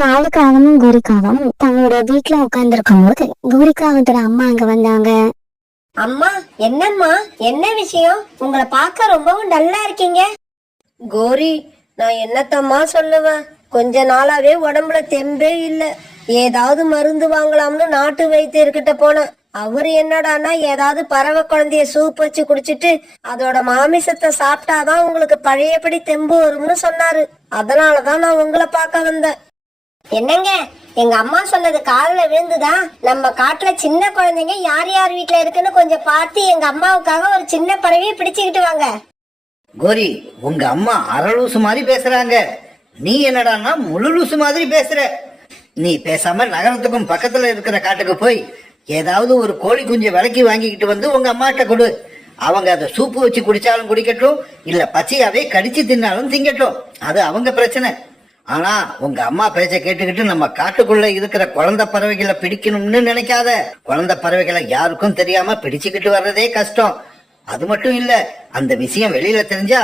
காலுக்காகவும் கோரிக்காகவும் தங்களோட வீட்டுல உட்கார்ந்துருக்கும் போது கோரிக்காகத்தோட அம்மா அங்க வந்தாங்க. அம்மா, என்னம்மா, என்ன விஷயம்? உங்களை பார்க்க ரொம்பவும் நல்லா இருக்கீங்க. கோரி, நான் என்னத்தம்மா சொல்லுவேன்? கொஞ்ச நாளாவே உடம்புல தெம்பே இல்ல. ஏதாவது மருந்து வாங்கலாம்னு நாட்டு வைத்தியர்கிட்ட போனேன். அவரு என்னடானா ஏதாவது பறவை குழந்தைய சூப் வச்சு குடிச்சிட்டு அதோட மாமிசத்தை சாப்பிட்டாதான் உங்களுக்கு பழையபடி தெம்பு வரும்னு சொன்னாரு. அதனாலதான் நான் உங்களை பார்க்க வந்தேன். என்னங்க, எங்க அம்மா சொன்னது காதுல விழுந்துதா? நம்ம காட்டுல சின்ன குழந்தைங்க யார் யார் வீட்டுல இருக்குன்னு கொஞ்சம் பார்த்து எங்க அம்மாவுக்காக ஒரு சின்ன பறவையை பிடிச்சுக்கிட்டு வாங்க. கோரி, உங்க அம்மா அரலூசு மாதிரி பேசுறாங்க. நீ என்னடான்னா முழு லூசு மாதிரி பேசுற. நீ பேசாம நகரத்துக்கும் பக்கத்துல இருக்கிற காட்டுக்கு போய் ஏதாவது ஒரு கோழி குஞ்சு விலைக்கு வாங்கிக்கிட்டு வந்து உங்க அம்மாட்ட கொடு. அவங்க அதை சூப்பு வச்சு குடிச்சாலும் குடிக்கட்டும், இல்ல பச்சையாவே கடிச்சு தின்னாலும் திங்கட்டும். அது அவங்க பிரச்சனை. ஆனா உங்க அம்மா பேச்ச கேட்டுக்கிட்டு நம்ம காட்டுக்குள்ள இருக்கிற குழந்தை பறவைகளை பிடிக்கணும்னு நினைக்காத. குழந்தை பறவைகளை யாருக்கும் தெரியாம பிடிச்சுக்கிட்டு வர்றதே கஷ்டம். அது மட்டும் இல்ல, அந்த விஷயம் வெளியில தெரிஞ்சா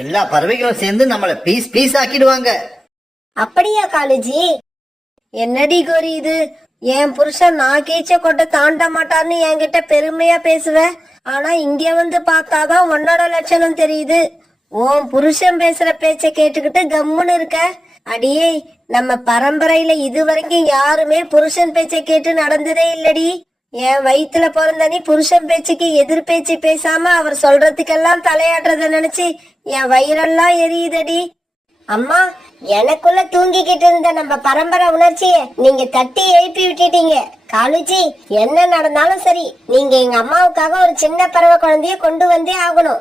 எல்லா பறவைகளும் சேர்ந்து நம்மள பீஸ் பீஸ் ஆக்கிடுவாங்க. அப்படியா காலேஜி? என்னடி கோரி இது? என் புருஷன் நான் கீச்ச கொட்ட தாண்ட மாட்டார்னு என்கிட்ட பெருமையா பேசுவ. ஆனா இங்க வந்து பார்த்தாதான் உன்னோட லட்சணம் தெரியுது. உன் புருஷன் பேசுற பேச்ச கேட்டுக்கிட்டு கம்முன்னு இருக்க. அடியே, நம்ம பரம்பரையில இதுவரைக்கும் யாருமே புருஷன் பேச்ச கேட்டு நடந்ததே இல்லடி. என் வயிற்றுல பிறந்த நீ புருஷன் பேச்சுக்கு எதிர் பேச்சு பேசாம அவர் சொல்றதுக்கெல்லாம் தலையாடுறத நினைச்சு என் வயிறெல்லாம் எரியுதடி. அம்மா, எனக்குள்ள தூங்கிக்கிட்டு இருந்த நம்ம பரம்பரை உணர்ச்சிய நீங்க தட்டி எழுப்பி விட்டுட்டீங்க. காலுஜி, என்ன நடந்தாலும் சரி, நீங்க எங்க அம்மாவுக்காக ஒரு சின்ன பறவை குழந்தைய கொண்டு வந்தே ஆகணும்.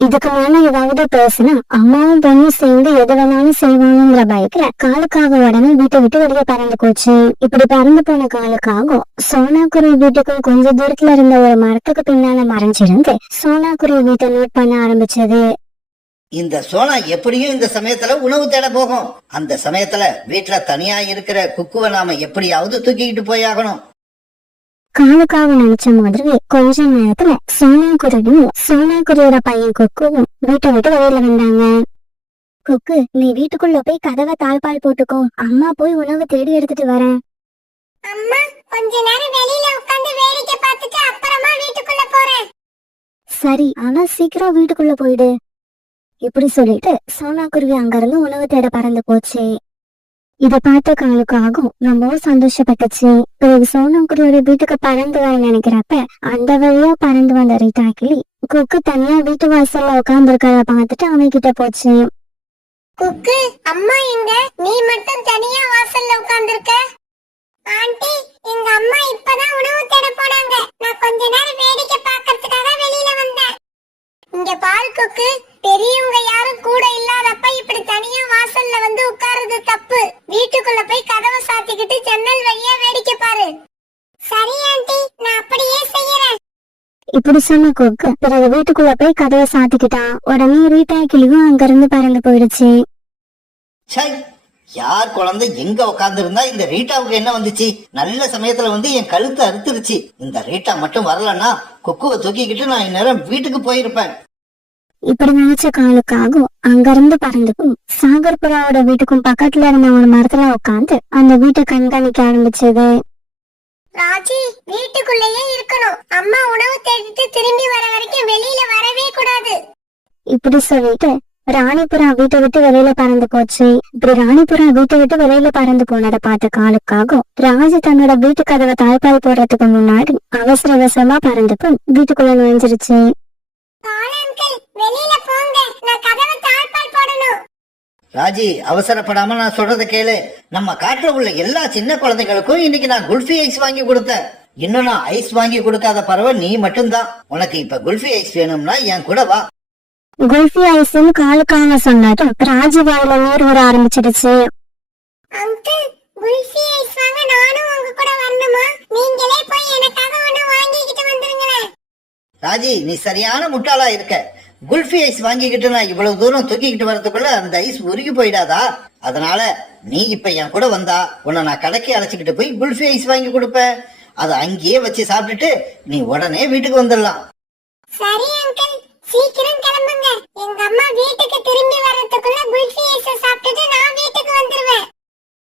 இதுக்கு மேல ஏதாவது பேசினா அம்மாவும் பொண்ணும் சேர்ந்து எது வேணாலும் செய்வாங்கிற பயத்துல காலுக்காக உடனே வீட்டை விட்டு வெளியே பறந்து போச்சு. இப்படி பறந்து போன காலுக்காகும் சோனாக்குருவி வீட்டுக்கும் கொஞ்ச தூரத்துல இருந்த ஒரு மரத்துக்கு பின்னால மறைஞ்சிருந்து சோனாக்குருவி வீட்டை நோட் பண்ண ஆரம்பிச்சது. இந்த சோனா எப்படியும் இந்த சமயத்துல உணவு தேட போகும். அந்த சமயத்துல வீட்டுல தனியா இருக்கிற குக்குவை நாம எப்படியாவது தூக்கிக்கிட்டு போயாகணும். காலுக்காக நினைச்ச மாதிரி கொஞ்ச நேரத்துல சோனாக்குருவியும் சோனாக்குருவியோட பையன் குக்குவும் வீட்டை விட்டு வெளியில வந்தாங்க. குக்கு, நீ வீட்டுக்குள்ள போய் கதவை தாழ்பால் போட்டுக்கோ. அம்மா போய் உணவு தேடி எடுத்துட்டு வரேன். அம்மா, கொஞ்ச நேரம் வெளியில உட்கார்ந்து வேடிக்கை பார்த்துட்டு அப்புறமா வீட்டுக்குள்ள போறேன். சரி, ஆனா சீக்கிரம் வீட்டுக்குள்ள போயிடு. இப்படி சொல்லிட்டு சோனாக்குருவி அங்கிருந்து உணவு தேட பறந்து போச்சு. இத பார்த்த காலுக்காகும் ரொம்பவும் சந்தோஷப்பட்டுச்சு. பிறகு சோனாக்குருவியோட வீட்டுக்கு பறந்து வர நினைக்கிறப்ப அந்த வழியா பறந்து வந்த ரீட்டா கிளி குக்கு தனியா வீட்டு வாசல்ல உட்கார்ந்து இருக்கிறத பார்த்துட்டு அவன் கிட்ட போச்சு. குக்கு, அம்மா எங்க? நீ மட்டும் தனியா வாசல்ல உட்கார்ந்திருக்க. ஆண்டி, எங்க அம்மா இப்பதான் உணவு தேட போனாங்க. நான் கொஞ்ச நேரம் வேடிக்கை பார்க்கிறதுக்காக வெளியில வந்தேன். இங்க பால் குக்கு, பெரியவங்க யாரும் கூட இல்லாதப்ப இப்படி தனியா வாசல்ல வந்து உட்கார்றது தப்பு. வீட்டுக்குள்ள போய் கதவை சாத்திக்கிட்டு ஜன்னல் வழியா வேடிக்கை பாரு. சரி ஆண்டி, நான் அப்படியே செய்யறேன். இப்படி சொன்ன குக்கு பிறகு வீட்டுக்குள்ள போய் கதவை சாத்திக்கிட்டான். உடனே ரீட்டா கிளியும் அங்கிருந்து பறந்து போயிடுச்சு. யார் குழந்தை எங்க உட்கார்ந்து இருந்தா இந்த ரீட்டாவுக்கு என்ன வந்துச்சு? நல்ல சமயத்துல வந்து என் கழுத்தை அறுத்துருச்சு. இந்த ரீட்டா மட்டும் வரலன்னா குக்குவை தூக்கிக்கிட்டு நான் இந்நேரம் வீட்டுக்கு போயிருப்பேன். இப்படி நினைச்ச காலுக்காகும் அங்கிருந்து பறந்துக்கும் சாகர்புராவோட வீட்டுக்கும் பக்கத்துல இருந்த ஒரு மரத்துல உட்காந்து அந்த வீட்டை கண்காணிக்க ஆரம்பிச்சது. ராஜி, வீட்டுக்குள்ளேயே இருக்கணும். அம்மா உணவு தேடிட்டு திரும்பி வர வரைக்கும் வெளியில வரவே கூடாது. இப்படி சொல்லிட்டு ராணிபுரா வீட்டை விட்டு வெளியில பறந்து போச்சு. இப்படி ராணிபுரா வீட்டை விட்டு வெளியில பறந்து போனதை பார்த்த காலுக்காகும் ராஜி தன்னோட வீட்டு கதவை தாழ்பால் போடுறதுக்கு முன்னாடி அவசர அவசரமா பறந்துக்கும் வீட்டுக்குள்ள நுழைஞ்சிருச்சு. வெளியில போங்க, நான் கதவை தாழ்பால் போடணும். ராஜி, அவசரப்படாம நான் சொல்றத கேளு. நம்ம காட்டுல உள்ள எல்லா சின்ன குழந்தைகளுக்கும் இன்னைக்கு நான் குல்ஃபி ஐஸ் வாங்கி கொடுத்தேன். இன்னும் நான் ஐஸ் வாங்கி கொடுக்காத பறவை நீ மட்டும்தான். உனக்கு இப்ப குல்ஃபி ஐஸ் வேணும்னா என் கூட வா. குல்ஃபி ஐஸ்ன்னு காலுக்காக சொன்னதும் ராஜி வாயில நீர் வர ஆரம்பிச்சிடுச்சு. அங்கிள், குல்ஃபி ஐஸ் வாங்க நானும் உங்க கூட வரணுமா? நீங்களே போய் எனக்காக ஒண்ணு வாங்கிக்கிட்டு வந்துருங்களேன். ராஜி, நீ சரியான முட்டாளா இருக்க. குல்ஃபி ஐஸ் வாங்கிக்கிட்டு நான் இவ்வளவு தூரம் தூக்கிக்கிட்டு வரதுக்குள்ள அந்த ஐஸ் உருகி போயிடாதா? அதனால நீ இப்ப என் கூட வந்தா உன்னை நான் கடைக்கு அழைச்சிக்கிட்டு போய் குல்ஃபி ஐஸ் வாங்கி கொடுப்பேன். அதை அங்கேயே வச்சு சாப்பிட்டுட்டு நீ உடனே வீட்டுக்கு வந்துடலாம். சரி அங்கிள், சீக்கிரம் கிளம்புங்க. எங்க அம்மா வீட்டுக்கு திரும்பி வரதுக்குள்ள குல்ஃபி ஐஸ் சாப்பிட்டுட்டு நான் வீட்டுக்கு வந்துருவேன்.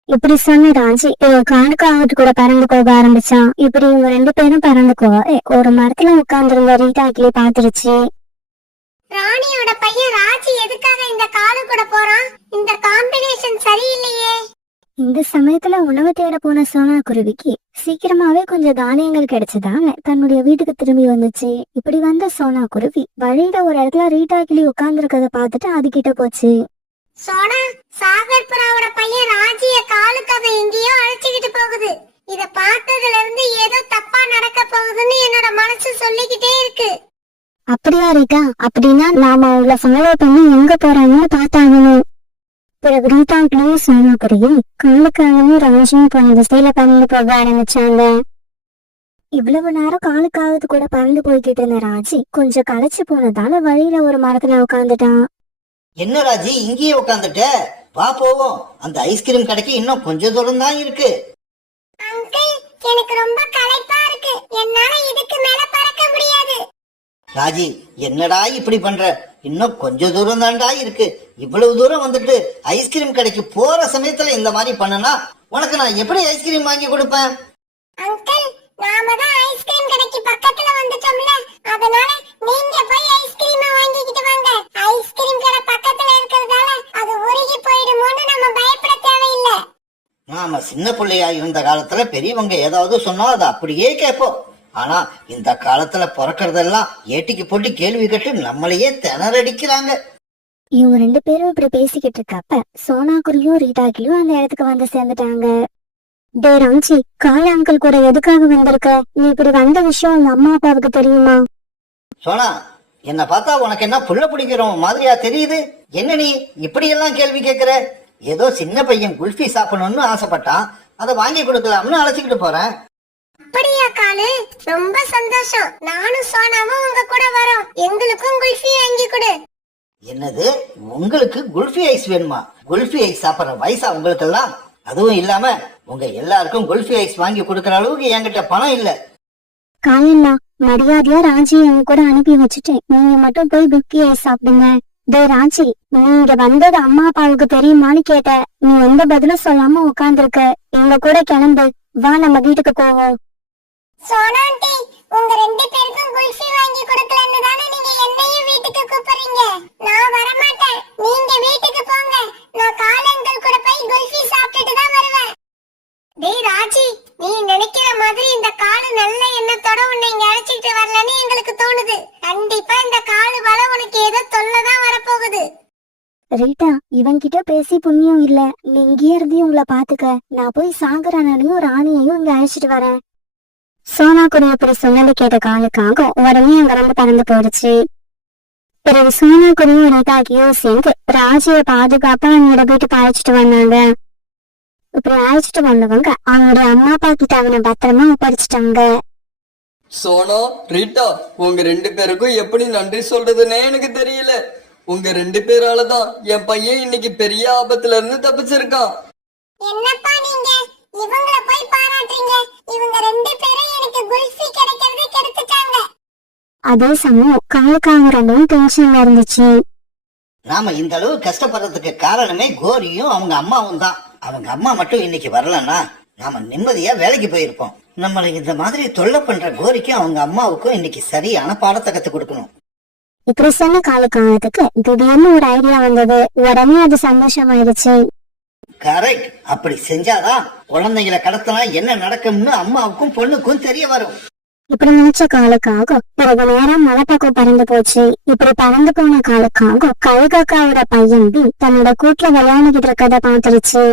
இப்படி சொன்ன ராஜி காலுக்காகத்து கூட பறந்து போக ஆரம்பிச்சான். இப்படி இவங்க 2 பேரும் பறந்து போக ஒரு மரத்துல உட்கார்ந்திருந்த ரீட்டா கிளி பாத்துருச்சு. ராணியோட பையன் ராஜி எதுக்காக இந்த காலு கூட போறான்? இந்த காம்பினேஷன் சரியில்லையே. இந்த சமயத்துல உணவு தேட போன சோனா குருவிக்கு சீக்கிரமாவே கொஞ்சம் தானியங்கள் கிடைச்சதால தன்னுடைய வீட்டுக்கு திரும்பி வந்துச்சு. இப்படி வந்த சோனா குருவி வழியில ஒரு இடத்துல ரீட்டா கிளி உட்கார்ந்து இருக்கத பாத்துட்டு அது கிட்ட போச்சு. சோனா, சாகர் புறாவோட பையன் ராஜிய காலுக்காக எங்கேயோ அழைச்சுக்கிட்டு போகுது. இத பார்த்ததுல இருந்து ஏதோ தப்பா நடக்க போகுதுன்னு என்னோட மனசு சொல்லிக்கிட்டே இருக்கு. அப்படியா ரீட்டா? அப்படின்னா நாம அவங்கள ஃபாலோ பண்ணி எங்க போறாங்கன்னு பார்த்தாங்கணும். பிறகு ரீட்டா கிளியும் சோனா குருவியும் காலுக்காகவும் ராஜியும் போன திசையில பறந்து போக ஆரம்பிச்சாங்க. இவ்வளவு நேரம் காலுக்காவது கூட பறந்து போய்கிட்டு இருந்த ராஜி கொஞ்சம் களைச்சு போனதால வழியில ஒரு மரத்துல உட்காந்துட்டான். என்ன ராஜி இங்கேயே உட்காந்துட்ட? வா போவோம். அந்த ஐஸ்கிரீம் கடைக்கு இன்னும் கொஞ்சம் தூரம் தான் இருக்கு. அங்கிள், எனக்கு ரொம்ப களைப்பா இருக்கு. என்னால இதுக்கு மேல பறக்க முடியாது. ராஜி என்னடா இப்படி பண்ற? இன்னும் கொஞ்சம் தூரம் தான்டா இருக்கு. இவ்வளவு தூரம் வந்துட்டு ஐஸ்கிரீம் கடைக்கு போற சமயத்துல இந்த மாதிரி பண்ணனா உனக்கு நான் எப்படி ஐஸ்கிரீம் வாங்கி கொடுப்பேன்? அங்கிள், நாம தான் ஐஸ்கிரீம் கடைக்கு பக்கத்துல வந்துட்டோம்ல, அதனால நீங்க போய் ஐஸ்கிரீம் வாங்கிக்கிட்டு வாங்க. ஐஸ்கிரீம் கடை பக்கத்துல இருக்கிறதால அது உருகி போயிடுமோன்னு நம்ம பயப்பட தேவையில்லை. நாம சின்ன பிள்ளையா இருந்த காலத்துல பெரியவங்க ஏதாவது சொன்னா அதை அப்படியே கேட்போம். ஆனா இந்த காலத்துல பிறக்கறதெல்லாம் ஏட்டிக்கு போட்டு கேள்வி கேட்டு நம்மளையே திணறடிக்கிறாங்க. இவங்க 2 பேரும் இப்படி பேசிக்கிட்டு இருக்கப்ப சோனா குருவியும் ரீட்டா கிளியும் அந்த இடத்துக்கு வந்து சேர்ந்துட்டாங்க. டே ராஞ்சி, கால அங்கிள் கூட எதுக்காக வந்திருக்க? நீ இப்படி வந்த விஷயம் உங்க அம்மா அப்பாவுக்கு தெரியுமா? சோனா, என்ன பார்த்தா உனக்கு என்ன புள்ள பிடிக்கிறோம் மாதிரியா தெரியுது? என்ன நீ இப்படி எல்லாம் கேள்வி கேட்கிற? ஏதோ சின்ன பையன் குல்ஃபி சாப்பிடணும்னு ஆசைப்பட்டான், அதை வாங்கி கொடுக்கலாம்னு அழைச்சிக்கிட்டு போறேன். அப்படியா காலு? ரொம்ப சந்தோஷம். நானும் சோனாவும் உங்க கூட வரோம். எங்களுக்கும் குல்ஃபி வாங்கி கொடு. என்னது, உங்களுக்கு குல்ஃபி ஐஸ் வேணுமா? குல்ஃபி ஐஸ் சாப்பிடுற வயசா உங்களுக்கு எல்லாம்? அதுவும் இல்லாம உங்க எல்லாருக்கும் குல்ஃபி ஐஸ் வாங்கி கொடுக்கற அளவுக்கு என்கிட்ட பணம் இல்ல. காயண்ணா, மரியாதையா ராஜி எங்க கூட அனுப்பி வச்சுட்டு நீங்க மட்டும் போய் குல்ஃபி ஐஸ் சாப்பிடுங்க. டே ராஜி, நீங்க வந்தது அம்மா அப்பாவுக்கு தெரியுமான்னு கேட்ட. நீ எந்த பதிலும் சொல்லாம உட்கார்ந்துருக்க. எங்க கூட கிளம்பு, வா நம்ம வீட்டுக்கு போவோம். சோனா ஆண்டி, உங்க 2 பேருக்கும் குல்ஃபி வாங்கி கொடுக்கலன்னு தானே நீங்க என்னையும் வீட்டுக்கு கூப்பிடுறீங்க. நான் வர மாட்டேன். நீங்க வீட்டுக்கு போங்க. நான் காலங்கள் கூட போய் குல்ஃபி சாப்பிட்டுட்டு தான் வருவேன். டேய் ராஜி, நீ நினைக்கிற மாதிரி இந்த காலு நல்ல எண்ணத்தோட உன்னை இங்க அழைச்சிட்டு வரலன்னு எங்களுக்கு தோணுது. கண்டிப்பா இந்த காலு வலை உனக்கு ஏதோ தொல்லைதான் வரப்போகுது. ரீட்டா, இவன்கிட்ட பேசி புண்ணியம் இல்ல. நீ இங்கேயே இருந்து உங்களை பாத்துக்க. நான் போய் சாகரானையும் ராணியையும் இங்க அழைச்சிட்டு வரேன். சோனா குருவி இப்படி சொன்னது கேட்ட காலுக்காக உடனே அங்க இருந்து பறந்து போயிடுச்சு. பிறகு சோனா குருவியும் ரீட்டாக்கியும் சேர்ந்து ராஜியை பாதுகாப்பா அவனோட வீட்டுக்கு அழைச்சிட்டு வந்தாங்க. இப்படி அழைச்சிட்டு வந்தவங்க அவனுடைய அம்மா அப்பா கிட்ட அவனை பத்திரமா ஒப்படைச்சிட்டாங்க. சோனா, ரீட்டா, உங்க 2 பேருக்கும் எப்படி நன்றி சொல்றதுன்னே எனக்கு தெரியல. உங்க 2 பேராலதான் என் பையன் இன்னைக்கு பெரிய ஆபத்துல இருந்து தப்பிச்சிருக்கான். என்னப்பா நீங்க இவங்கள போய் பாராட்டுறீங்க? இவங்க 2 பேரும் எனக்கு குல்ஃபி கிடைக்கிறதை கெடுத்துட்டாங்க. அதே சமயம் காலுக்காக ரொம்பவும் டென்ஷன்ல இருந்துச்சு. நாம இந்த அளவு கஷ்டப்படுறதுக்கு காரணமே கோரியும் அவங்க அம்மாவும் தான். அவங்க அம்மா மட்டும் இன்னைக்கு வரலன்னா நாம நிம்மதியா வேலைக்கு போயிருப்போம். நம்மளை இந்த மாதிரி தொல்லை பண்ற கோரிக்கும் அவங்க அம்மாவுக்கும் இன்னைக்கு சரியான பாடத்தை கத்து கொடுக்கணும். இப்படி சொன்ன காலுக்காகத்துக்கு திடீர்னு ஒரு ஐடியா வந்தது. உடனே அது சந்தோஷமாயிடுச்சு. கரெக்ட். அப்படி செஞ்சாதான் குழந்தைகளை கடத்தினா என்ன நடக்கும்னு அம்மாவுக்கும் பொண்ணுக்கும் தெரிய வரும். இப்படி நினைச்ச காலுக்காக பிறகு நேரம் மலை பக்கம் பறந்து போச்சு. இப்படி பறந்து போன காலுக்காக கழுகாக்காவோட பையன் தன்னோட கூட்டுல விளையாண்டுகிட்டு இருக்கத பாத்துருச்சு.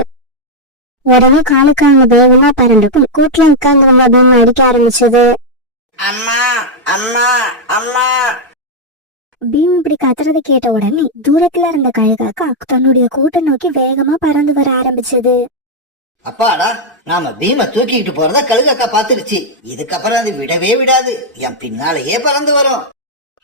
உடனே காலுக்காக வேகமா பறந்து போய் கூட்டுல உட்கார்ந்து வந்த பீம் அடிக்க ஆரம்பிச்சது. அம்மா அம்மா அம்மா. பீம் இப்படி கத்துறதை கேட்ட உடனே தூரத்துல இருந்த கழுகாக்கா தன்னுடைய கூட்டை நோக்கி வேகமா பறந்து வர ஆரம்பிச்சது. அப்பாடா, நாம பீமை தூக்கிட்டு போறத கழுகக்கா பாத்துருச்சு. இதுக்கப்புறம் அது விடவே விடாது. என் பின்னாலேயே பறந்து வரும்.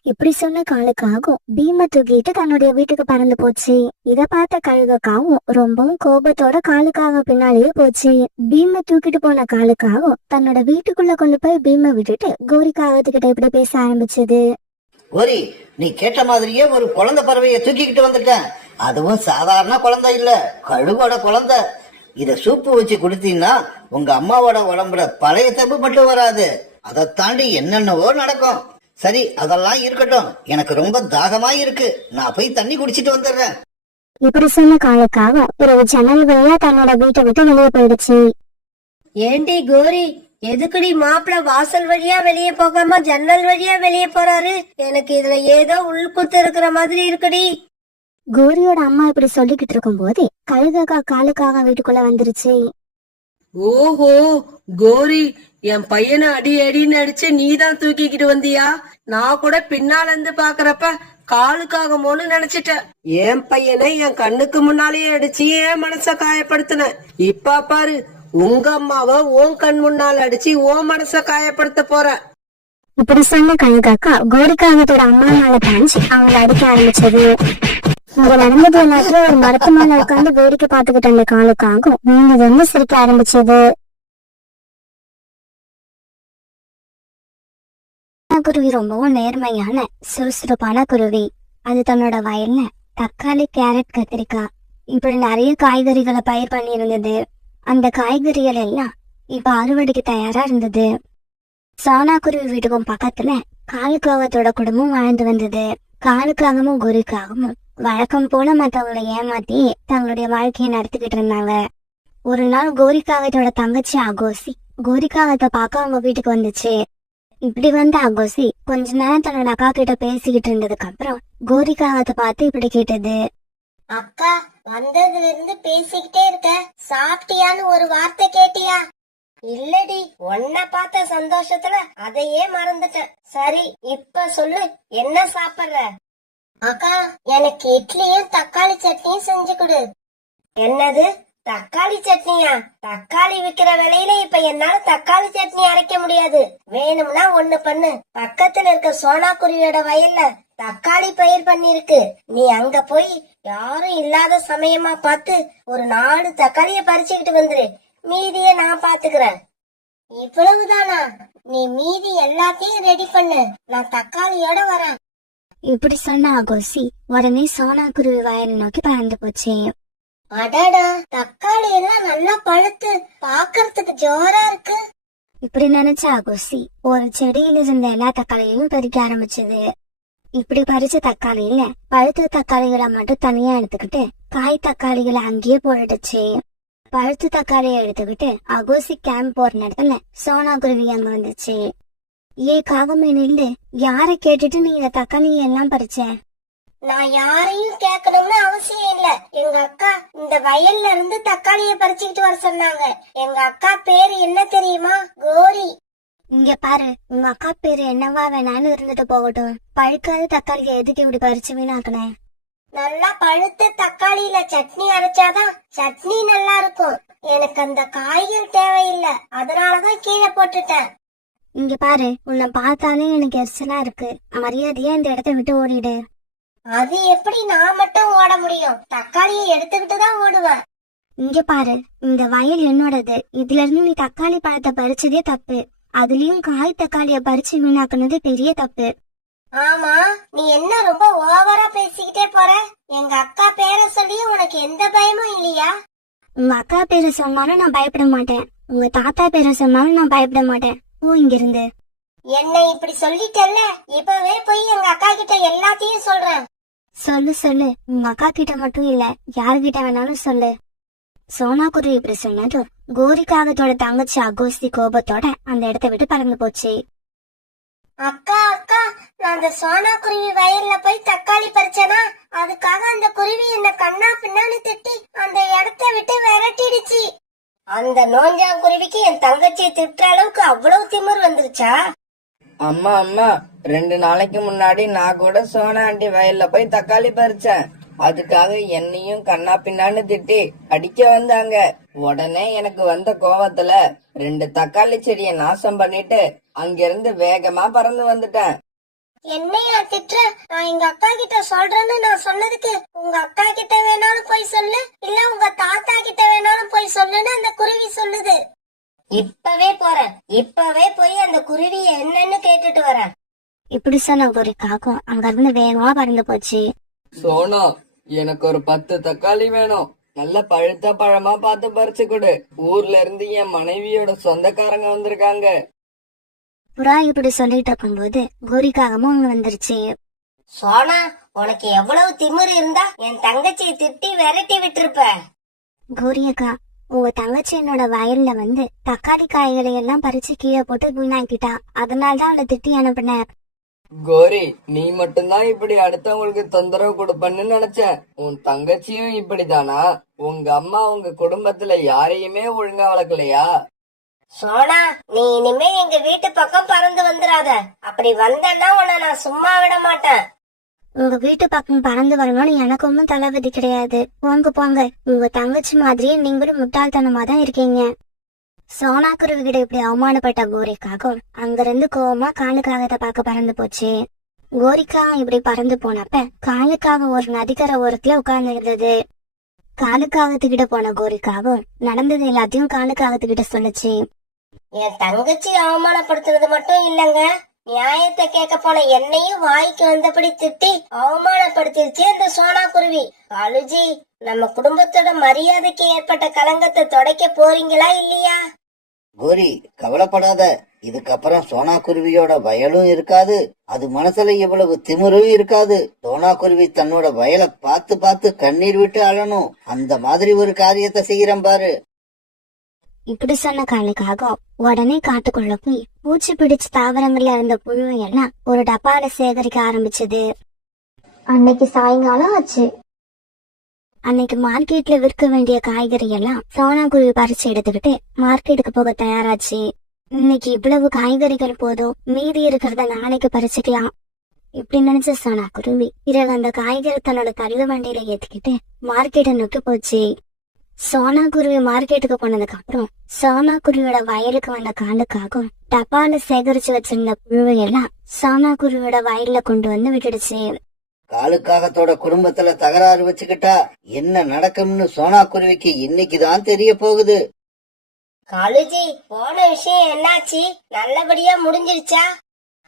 இப்படி சொன்ன காலுக்காகவும் பீமை தூக்கிட்டு தன்னுடைய வீட்டுக்கு பறந்து போச்சு. இத பார்த்த கழுகாக்காவும் ரொம்பவும் கோபத்தோட காலுக்காக பின்னாலேயே போச்சு. பீமை தூக்கிட்டு போன காலுக்காகவும் தன்னோட வீட்டுக்குள்ள கொண்டு போய் பீமை விட்டுட்டு கோரிக்காகத்துக்கிட்ட இப்படி பேச ஆரம்பிச்சது. கோரி, நீ கேட்ட மாதிரியே ஒரு குழந்தை பறவைய தூக்கிக்கிட்டு வந்துட்டேன். அதுவும் சாதாரண குழந்தை இல்ல, கழுகோட குழந்தை. இத சூப்பு வச்சு குடுத்தீங்கன்னா உங்க அம்மாவோட உடம்புல பழைய தப்பு மட்டும் வராது, அதை தாண்டி என்னென்னவோ நடக்கும். சரி, அதெல்லாம் இருக்கட்டும், எனக்கு ரொம்ப தாகமா இருக்கு, நான் போய் தண்ணி குடிச்சிட்டு வந்துடுறேன். இப்படி சொன்ன காலுக்காக பிறகு ஜன்னல் வழியா தன்னோட வீட்டை விட்டு வெளியே போயிடுச்சு. ஏண்டி கோரி, எதுக்குடி மாப்பிள்ள வாசல் வழியா வெளியே போகாம ஜன்னல் வழியா வெளியே போறாரு? எனக்கு இதுல ஏதோ உள்குத்து இருக்கிற மாதிரி இருக்குடி. கோரியோட அம்மா இப்படி சொல்லிக்கிட்டு இருக்கும் போதே கழுகக்கா காலுக்காக வீட்டுக்குள்ள வந்துருச்சு. ஓஹோ கோரி, என் பையனை அடி அடின்னு அடிச்சு நீதான் தூக்கிக்கிட்டு வந்தியா? நான் கூட பின்னால இருந்து பாக்குறப்ப காலுக்காகமோன்னு நினைச்சிட்டேன். என் பையனை என் கண்ணுக்கு முன்னாலேயே அடிச்சு என் மனச காயப்படுத்தின. இப்ப பாரு, உங்க அம்மாவை உன் கண் முன்னால அடிச்சு உன் மனச காயப்படுத்த போற. இப்படி சொன்ன கழுகக்கா கோரிக்காகத்தோட அம்மா மேல பாஞ்சு அவங்கள அடிக்க ஆரம்பிச்சது. இங்க நடந்தது எல்லாத்தையும் ஒரு மரத்து மேல உட்காந்து வேடிக்கை பார்த்துக்கிட்டு இருந்த காலுக்காகும் நீங்க சிரிக்க ஆரம்பிச்சது. குருவி ரொம்பவும் நேர்மையான சுறுசுறுப்பான குருவி. அது தன்னோட வயல்ல தக்காளி, கேரட், கத்திரிக்காய் இப்படி நிறைய காய்கறிகளை பயிர் பண்ணி இருந்தது. அந்த காய்கறிகள் எல்லாம் இப்ப அறுவடைக்கு தயாரா இருந்தது. சோனா குருவி வீட்டுக்கும் பக்கத்துல காலுக்காகத்தோட குடும்பம் வாழ்ந்து வந்தது. காலுக்காகவும் கோரிக்காகவும் வழக்கம் போல மத்தவங்களை ஏமாத்தி தங்களுடைய வாழ்க்கையை நடத்திக்கிட்டு இருந்தாங்க. ஒரு நாள் கோரிக்காகத்தோட தங்கச்சி அகோசி கோரிக்காகத்தை பார்க்க அவங்க வீட்டுக்கு வந்துச்சு. இப்படி வந்த அகோசி கொஞ்ச நேரம் தன்னோட அக்கா கிட்ட பேசிக்கிட்டு இருந்ததுக்கு அப்புறம் கோரிக்காகத்தை பார்த்து இப்படி கேட்டது. அக்கா, வந்ததுல இருந்து பேசிக்கிட்டே இருக்க, சாப்பிட்டியான்னு ஒரு வார்த்தை கேட்டியா? இல்லடி, உன்னை பார்த்த சந்தோஷத்துல அதையே மறந்துட்டேன். சரி, இப்ப சொல்லு, என்ன சாப்பிடுற? அக்கா, எனக்கு இட்லியும் தக்காளி சட்னியும் செஞ்சு கொடு. என்னது, தக்காளி சட்னியா? தக்காளி விக்கிற விலையில இப்ப என்னால தக்காளி சட்னி அரைக்க முடியாது. வேணும்னா ஒண்ணு பண்ணு, பக்கத்துல இருக்க சோனா குருவியோட வயல்ல தக்காளி பயிர் பண்ணிருக்கு. நீ அங்க போய் யாரும் இல்லாத சமயமா பார்த்து ஒரு 4 தக்காளிய பறிச்சுக்கிட்டு வந்துரு. மீதிய நான் பாத்துக்கிறேன். இவ்வளவுதானா? நீ மீதி எல்லாத்தையும் ரெடி பண்ணு, நான் தக்காளியோட வரேன். இப்படி சொன்ன அகோசி உடனே சோனா குருவி வயலை நோக்கி பறந்து போச்சு. அடடா, தக்காளி எல்லாம் நல்லா பழுத்து பாக்குறதுக்கு ஜோரா இருக்கு. இப்படி நினைச்ச அகோசி ஒரு செடியில இருந்த எல்லா தக்காளியையும் பறிக்க ஆரம்பிச்சது. இப்படி பறிச்ச தக்காளியில பழுத்த தக்காளிகளை மட்டும் தனியா எடுத்துக்கிட்டு காய் தக்காளிகளை அங்கேயே போட்டுச்சு. பழுத்த தக்காளியை எடுத்துக்கிட்டு அகோசி கேம்ப் போற நேரத்துல சோனா குருவி அங்க வந்துச்சு. காகமே நில்லு, யார கேட்டுட்டு நீ இந்த தக்காளி எல்லாம் பறிச்ச? நான் யாரையும் கேட்கணும்னு அவசியம் இல்ல. எங்க அக்கா இந்த வயல்ல இருந்து தக்காளிய பறிச்சுக்கிட்டு வர சொன்னாங்க. எங்க அக்கா பேரு என்ன தெரியுமா? கோரி. இங்க பாரு, உங்க அக்கா பேரு என்னவா வேணாலும் இருந்துட்டு போகட்டும். பழுக்காத தக்காளியை எதுக்கு இப்படி பறிச்சு வீணாக்குன? நல்லா பழுத்த தக்காளியில சட்னி அரைச்சாதான் சட்னி நல்லா இருக்கும். எனக்கு அந்த காய்கள் தேவையில்லை, அதனாலதான் கீழே போட்டுட்டேன். இங்க பாரு, உன்னை பார்த்தாலே எனக்கு எரிச்சலா இருக்கு. மரியாதையா இந்த இடத்த விட்டு ஓடிடு. அது எப்படி நான் மட்டும் ஓட முடியும்? தக்காளியை எடுத்துக்கிட்டு தான் ஓடுவேன். இங்க பாரு, இந்த வயல் என்னோடது. இதுல இருந்து நீ தக்காளி பழத்தை பறிச்சதே தப்பு. அதுலயும் காய் தக்காளிய பறிச்சு வீணாக்குனது பெரிய தப்பு. ஆமா, நீ என்ன ரொம்ப ஓவரா பேசிக்கிட்டே போற? எங்க அக்கா பேரை சொல்லி உனக்கு எந்த பயமும் இல்லையா? உங்க அக்கா பேரை சொன்னாலும் நான் பயப்பட மாட்டேன். உங்க தாத்தா பேரை சொன்னாலும் நான் பயப்பட மாட்டேன். போ இங்கிருந்து. என்ன இப்படி சொல்லிட்டல்ல, இப்பவே போய் எங்க அக்கா கிட்ட எல்லாத்தையும் சொல்றேன். சொல்லு சொல்லு, உங்க அக்கா கிட்ட மட்டும் இல்ல, யாருகிட்ட வேணாலும் சொல்லு. சோனா குருவி இப்படி சொன்னதும் கோரிக்காகத்தோட தங்கச்சி அகோசி கோபத்தோட அந்த இடத்த விட்டு பறந்து போச்சு. அக்கா அக்கா, நான் அந்த சோனா குருவி வயல்ல போய் தக்காளி பறிச்சேனா, அதுக்காக அந்த குருவி என்ன கண்ணா பின்னான்னு திட்டி அந்த இடத்த விட்டு விரட்டிடுச்சு. அந்த நோஞ்சாங்குருவிக்கு என் தங்கச்சியை திட்டுற அளவுக்கு அவ்வளவு திமிர் வந்துருச்சா? அம்மா அம்மா, 2 நாளைக்கு முன்னாடி நான் கூட சோனா ஆண்டி வயல்ல போய் தக்காளி பறிச்சேன். அதுக்காக என்னையும் கண்ணா பின்னான்னு திட்டி அடிக்க வந்தாங்க. உடனே எனக்கு வந்த கோவத்துல 2 தக்காளி செடியை நாசம் பண்ணிட்டு அங்கிருந்து வேகமா பறந்து வந்துட்டேன். என்னையா திட்டுற? நான் எங்க அக்கா கிட்ட சொல்றேன்னு நான் சொன்னதுக்கு உங்க அக்கா கிட்ட வேணாலும் போய் சொல்லு, இல்ல உங்க தாத்தா கிட்ட வேணாலும் போய் சொல்லுன்னு அந்த குருவி சொல்லுது. இப்பவே போறேன், இப்பவே போய் அந்த குருவிய என்னன்னு கேட்டுட்டு வரேன். இப்படி சொன்ன ஒரு காகம் அங்க இருந்து வேகமா பறந்து போச்சு. சோனா, எனக்கு ஒரு 10 தக்காளி வேணும். நல்ல பழுத்த பழமா பார்த்து பறிச்சு கொடு. ஊர்ல இருந்து என் மனைவியோட சொந்தக்காரங்க வந்திருக்காங்க. புறா இப்படி சொல்லிட்டு இருக்கும்போது கோரிக்காகமும் அங்க வந்துருச்சு. சோனா, உனக்கு எவ்வளவு திமிரு இருந்தா என் தங்கச்சியை திட்டி விரட்டி விட்டுருப்ப. கோரி அக்கா, உங்க தங்கச்சி என்னோட வயல்ல வந்து தக்காளி காய்களை எல்லாம் பறிச்சு கீழே போட்டு வீணாக்கிட்டா. அதனாலதான் அவளை திட்டி அனுப்புனேன். கோரி, நீ மட்டும்தான் இப்படி அடுத்தவங்களுக்கு தொந்தரவு கொடுப்பன்னு நினைச்ச. உன் தங்கச்சியும் இப்படிதானா? உங்க அம்மா உங்க குடும்பத்துல யாரையுமே ஒழுங்கா வளர்க்கலையா? சோனா, நீ இனிமே எங்க வீட்டு பக்கம் பறந்து வந்துடாத. அப்படி வந்தேன்னா உன்னை நான் சும்மா விட மாட்டேன். உங்க வீட்டு பக்கம் பறந்து வரணும்னு எனக்கு ஒன்றும் தளபதி கிடையாது. போங்க போங்க. உங்க தங்கச்சி மாதிரியே நீங்களும் முட்டாள்தனமா தான் இருக்கீங்க. சோனா குருவி கிட்ட இப்படி அவமானப்பட்ட கோரிக்காக அங்கிருந்து கோவமா காலுக்காகத்தை பார்க்க பறந்து போச்சு. கோரிக்கா இப்படி பறந்து போனப்ப காலுக்காக ஒரு நதிக்கரை ஓரத்துல உட்கார்ந்து இருந்தது. காலுக்காகத்துக்கிட்ட போன கோரிக்காக நடந்தது எல்லாத்தையும் காலுக்காகத்துக்கிட்ட சொல்லுச்சு. என் தங்கச்சி அவமானப்படுத்துறது மட்டும் இல்லங்க, நியாயத்தை கேட்க போன என்னையும் வாய்க்கு வந்தபடி திட்டி அவமானப்படுத்திருச்சு அந்த சோனா குருவி. காலுஜி, நம்ம குடும்பத்தோட மரியாதைக்கு ஏற்பட்ட களங்கத்தை துடைக்க போறீங்களா இல்லையா? கோரி, கவலைப்படாத. இதுக்கப்புறம் சோனா குருவியோட வயலும் இருக்காது, அது மனசுல இவ்வளவு திமிரும் இருக்காது. சோனா குருவி தன்னோட வயலை பார்த்து பார்த்து கண்ணீர் விட்டு அழணும். அந்த மாதிரி ஒரு காரியத்தை செய்யறேன் பாரு. இப்படி சொன்ன காலுக்காக உடனே காட்டுக்குள்ள போய் பூச்சி பிடிச்ச தாவரங்கள்ல இருந்த புழுவை எல்லாம் ஒரு டப்பால சேகரிக்க ஆரம்பிச்சது. அன்னைக்கு சாயங்காலம் ஆச்சு. அன்னைக்கு மார்க்கெட்ல விற்க வேண்டிய காய்கறி எல்லாம் சோனா குருவி பறிச்சு எடுத்துக்கிட்டு மார்க்கெட்டுக்கு போக தயாராச்சு. இன்னைக்கு இவ்வளவு காய்கறிகள் போதும், மீதி இருக்கிறத நாளைக்கு பறிச்சுக்கலாம். இப்படி நினைச்ச சோனா குருவி பிறகு அந்த காய்கறி தன்னோட தள்ளு வண்டியில ஏத்திக்கிட்டு மார்க்கெட்டை நோக்கி போச்சு. சோனா குருவி மார்க்கெட்டுக்கு போனதுக்கு அப்புறம் சோனா குருவியோட வயலுக்கு வந்த காலுக்காக டப்பால சேகரிச்சு வச்சிருந்த புழுவை எல்லாம் சோனா குருவியோட வயல்ல கொண்டு வந்து விட்டுடுச்சு. காலுக்காகத்தோட குடும்பத்துல தகராறு வச்சுக்கிட்டா என்ன நடக்கும்னு சோனா குருவிக்கு இன்னைக்குதான் தெரிய போகுது. காலுஜி, போன விஷயம் என்னாச்சு? நல்லபடியா முடிஞ்சிருச்சா?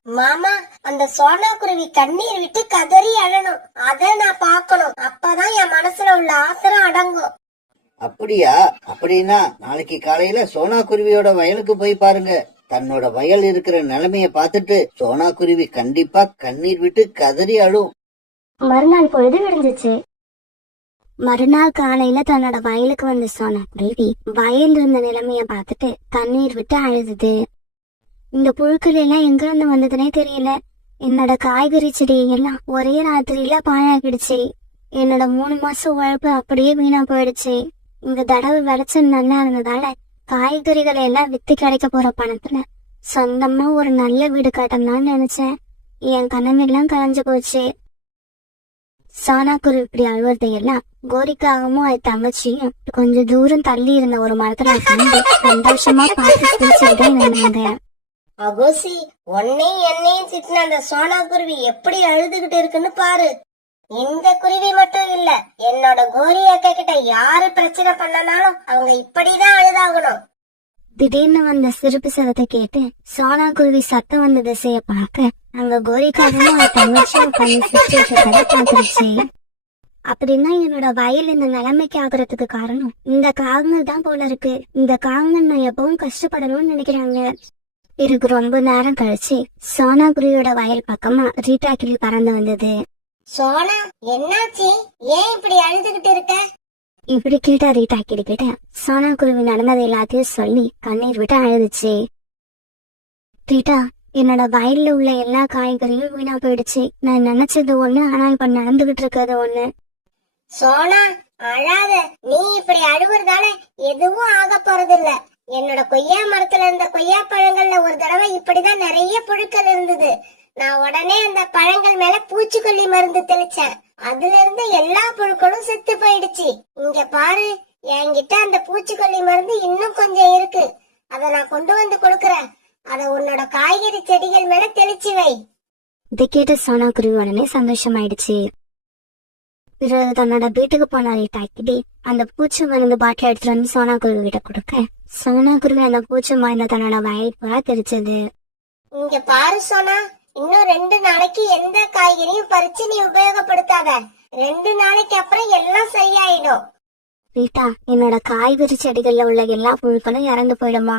மாமா, அந்த சோனா குருவி கண்ணீர் விட்டு கதறி அழணும். அத நான் பாக்கணும். அப்பதான் என் மனசுல உள்ள ஆத்திரம் அடங்கும். அப்படியா? அப்படின்னா நாளைக்கு காலையில சோனா குருவியோட வயலுக்கு போய் பாருங்க. தன்னோட வயல் இருக்கிற நிலைமைய பார்த்துட்டு சோனா குருவி கண்டிப்பா கண்ணீர் விட்டு கதறி அழும். மறுநாள் பொழுது விடிஞ்சிச்சு. மறுநாள் காலையில தன்னோட வயலுக்கு வந்த சோனா குருவி வயல் இருந்த நிலைமைய பார்த்துட்டு கண்ணீர் விட்டு அழுதுது. இந்த புழுக்கள் எல்லாம் எங்க இருந்து வந்ததுன்னே தெரியல. என்னோட காய்கறி செடியெல்லாம் ஒரே ராத்திரியில பாழாக்கிடுச்சு. என்னோட 3 மாசம் உழைப்பு அப்படியே வீணா போயிடுச்சு. இந்த தடவை விளைச்சல் நல்லா இருந்ததால காய்கறிகளை எல்லாம் வித்து கிடைக்க போற பணத்துல சொந்தமா ஒரு நல்ல வீடு கட்டணும்னு நினைச்சேன். என் கனவெல்லாம் கலைஞ்சு போச்சு. சோனா குருவி இப்படி அழுவதையெல்லாம் கோரிக்காகவும் அது தங்கச்சியும் கொஞ்சம் தூரம் தள்ளி இருந்த ஒரு மரத்துல உட்காந்து சந்தோஷமா பார்த்து சிரிச்சுக்கிட்டே இருந்தாங்க. அகோசி, உன்னையும் என்னையும் திட்டின அந்த சோனா குருவி எப்படி அழுதுகிட்டு இருக்குன்னு பாரு. இந்த குருவி மட்டும் இல்ல, என்னோட கோரி அக்கா கிட்ட யாரு பிரச்சனை பண்ணனாலும் அவங்க இப்படிதான் அழுதாகணும். திடீர்னு வந்த சிரிப்பு சத்தத்தை கேட்டு சோனா குருவி சத்தம் வந்த திசைய பார்க்க அங்க கோரிக்காகவும் அது தங்கச்சியும் பண்ணி சிரிச்சுட்டு பார்த்துருச்சு. அப்படின்னா என்னோட வயல் இந்த நிலைமைக்கு ஆகுறதுக்கு காரணம் இந்த காகங்கள் தான் போல இருக்கு. இந்த காகங்கள் நான் எப்பவும் கஷ்டப்படணும்னு நினைக்கிறாங்க. இதுக்கு ரொம்ப நேரம் கழிச்சு சோனா குருவியோட வயல் பக்கமா ரீட்டா கிளி பறந்து வந்தது. சோனா, என்னாச்சு? ஏன் இப்படி அழுதுகிட்டு இருக்க? இப்படி கேட்டா ரீட்டா கிளி கிட்ட சோனா குருவி நடந்தது எல்லாத்தையும் சொல்லி கண்ணீர் விட்டு அழுதுச்சு. ரீட்டா, என்னோட வயல்ல உள்ள எல்லா காய்கறியும் வீணா போயிடுச்சு. நான் நினைச்சது ஒண்ணு, ஆனா இப்ப நடந்துகிட்டு இருக்கிறது ஒண்ணு. சோனா, அழாத. நீ இப்படி அழுவுறதால எதுவும் ஆக போறது இல்ல. என்னோட கொய்யா மரத்துல இருந்த கொய்யா பழங்கள்ல ஒரு தடவை இப்படிதான் நிறைய புழுக்கள் இருந்தது. நான் உடனே அந்த பழங்கள் மேல பூச்சிக்கொல்லி மருந்து தெளிச்சேன். அதுல இருந்து எல்லா புழுக்களும் செத்து போயிடுச்சு. இங்க பாரு, என்கிட்ட அந்த பூச்சிக்கொல்லி மருந்து இன்னும் கொஞ்சம் இருக்கு. அத நான் கொண்டு வந்து கொடுக்கறேன். அத உன்னோட காய்கறி செடிகள் மேல தெளிச்சு வை. இதை கேட்ட சோனா குருவி உடனே சந்தோஷமாயிடுச்சு. பிறகு தன்னோட வீட்டுக்கு போன ரீட்டா கிளி அந்த பூச்சி மருந்து பாட்டில் எடுத்துட்டு வந்து சோனா குருவி கிட்ட கொடுக்க சோனா குருவி அந்த பூச்சி மருந்த தன்னோட வயல் பூரா தெரிச்சது. இங்க பாரு சோனா, இன்னும் 2 நாளைக்கு எந்த காய்கறியும் பறிச்சு நீ உபயோகப்படுத்தாத. 2 நாளைக்கு அப்புறம் எல்லாம் சரியாயிடும். ரீட்டா, என்னோட காய்கறி செடிகள்ல உள்ள எல்லா புழுக்களும் இறந்து போயிடுமா?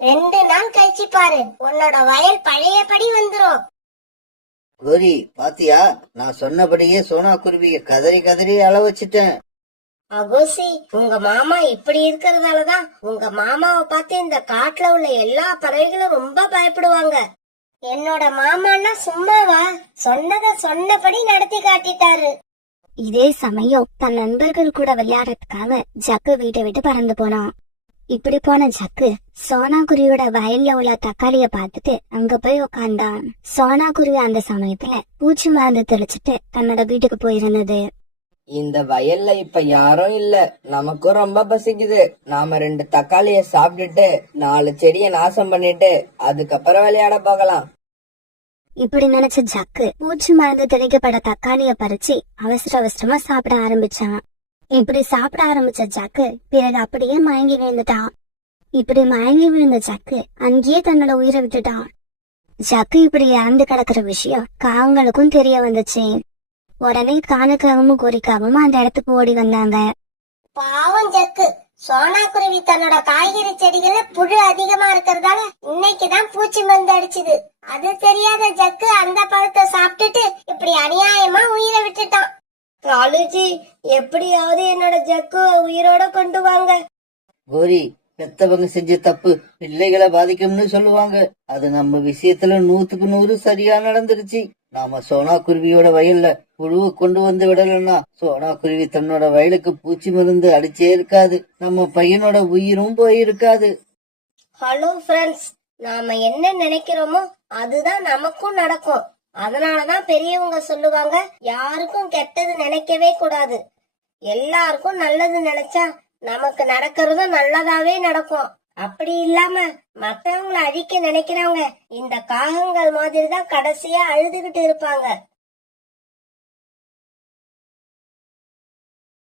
2 நாள் கழிச்சு பாரு, உன்னோட வயல் பழையபடி வந்துரும். கோரி பாத்தியா, நான் சொன்னபடியே சோனா குருவிய கதறி கதறி அள வச்சுட்டேன். அகோசி, உங்க மாமா இப்படி இருக்கிறதாலதான் உங்க மாமாவை பார்த்து இந்த காட்டுல உள்ள எல்லா பறவைகளும் ரொம்ப பயப்படுவாங்க. என்னோட மாமான்னா சும்மாவா, சொன்னத சொன்னபடி நடத்தி காட்டிட்டாரு. இதே சமயம் தன் நண்பர்கள் கூட விளையாடுறதுக்காக ஜக்கு வீட்டை விட்டு பறந்து போனான். இப்படி போன ஜக்கு சோனா குருவியோட வயல்ல உள்ள தக்காளிய பார்த்துட்டு அங்க போய் உக்காந்தான். சோனா குருவி அந்த சமயத்துல பூச்சி மருந்து தெளிச்சுட்டு தன்னோட வீட்டுக்கு போயிருந்தது. இந்த வயல்ல இப்ப யாரும் இல்ல, நமக்கும் ரொம்ப பசிக்குது. நாம 2 தக்காளிய சாப்பிட்டுட்டு 4 செடிய நாசம் பண்ணிட்டு அதுக்கப்புறம் விளையாட போகலாம். இப்படி நினைச்ச ஜக்கு பூச்சி மருந்து தெளிக்கப்பட தக்காளிய பறிச்சு அவசர அவசரமா சாப்பிட ஆரம்பிச்சான். இப்படி சாப்பிட ஆரம்பிச்ச ஜக்கு பிறகு அப்படியே மயங்கி விழுந்துட்டான். இப்படி மயங்கி விழுந்த ஜக்கு அங்கேயே தன்னோட உயிரை விட்டுட்டான். ஜக்கு இப்படி இறந்து கிடக்குற விஷயம் காவங்களுக்கும் தெரிய வந்துச்சு. உடனே காணுக்காகவும் கோரிக்காகவும் அந்த இடத்துக்கு ஓடி வந்தாங்க. பாவம் ஜக்கு, சோனா குருவி தன்னோட காய்கறி செடிகள்ல புழு அதிகமா இருக்கிறதால இன்னைக்குதான் பூச்சி மருந்து அடிச்சுது. அது தெரியாத ஜக்கு அந்த பழத்தை சாப்பிட்டுட்டு இப்படி அநியாயமா உயிரை விட்டுட்டான். காலுஜி, எப்படியாவது என்னோட ஜக்குவ உயிரோட கொண்டு வாங்க. கோரி, பெத்தவங்க செஞ்ச தப்பு பிள்ளைகளை பாதிக்கும்னு சொல்லுவாங்க. அது நம்ம விஷயத்துல 100க்கு 100 சரியா நடந்துருச்சு. நாம சோனா குருவியோட வயல்ல புழுவை கொண்டு வந்து விடலன்னா சோனா குருவி தன்னோட வயலுக்கு பூச்சி மருந்து அடிச்சே இருக்காது, நம்ம பையனோட உயிரும் போயிருக்காது. ஹலோ ஃப்ரெண்ட்ஸ், நாம என்ன நினைக்கிறோமோ அதுதான் நமக்கும் நடக்கும். அதனாலதான் பெரியவங்க சொல்லுவாங்க, யாருக்கும் கெட்டது நினைக்கவே கூடாது, எல்லாருக்கும் நல்லது நினைச்சா நமக்கு நடக்கிறதும் நல்லதாவே நடக்கும். அப்படி இல்லாம மத்தவங்களை அழிக்க நினைக்கிறவங்க இந்த காகங்கள் மாதிரிதான் கடைசியா அழுதுகிட்டு இருப்பாங்க.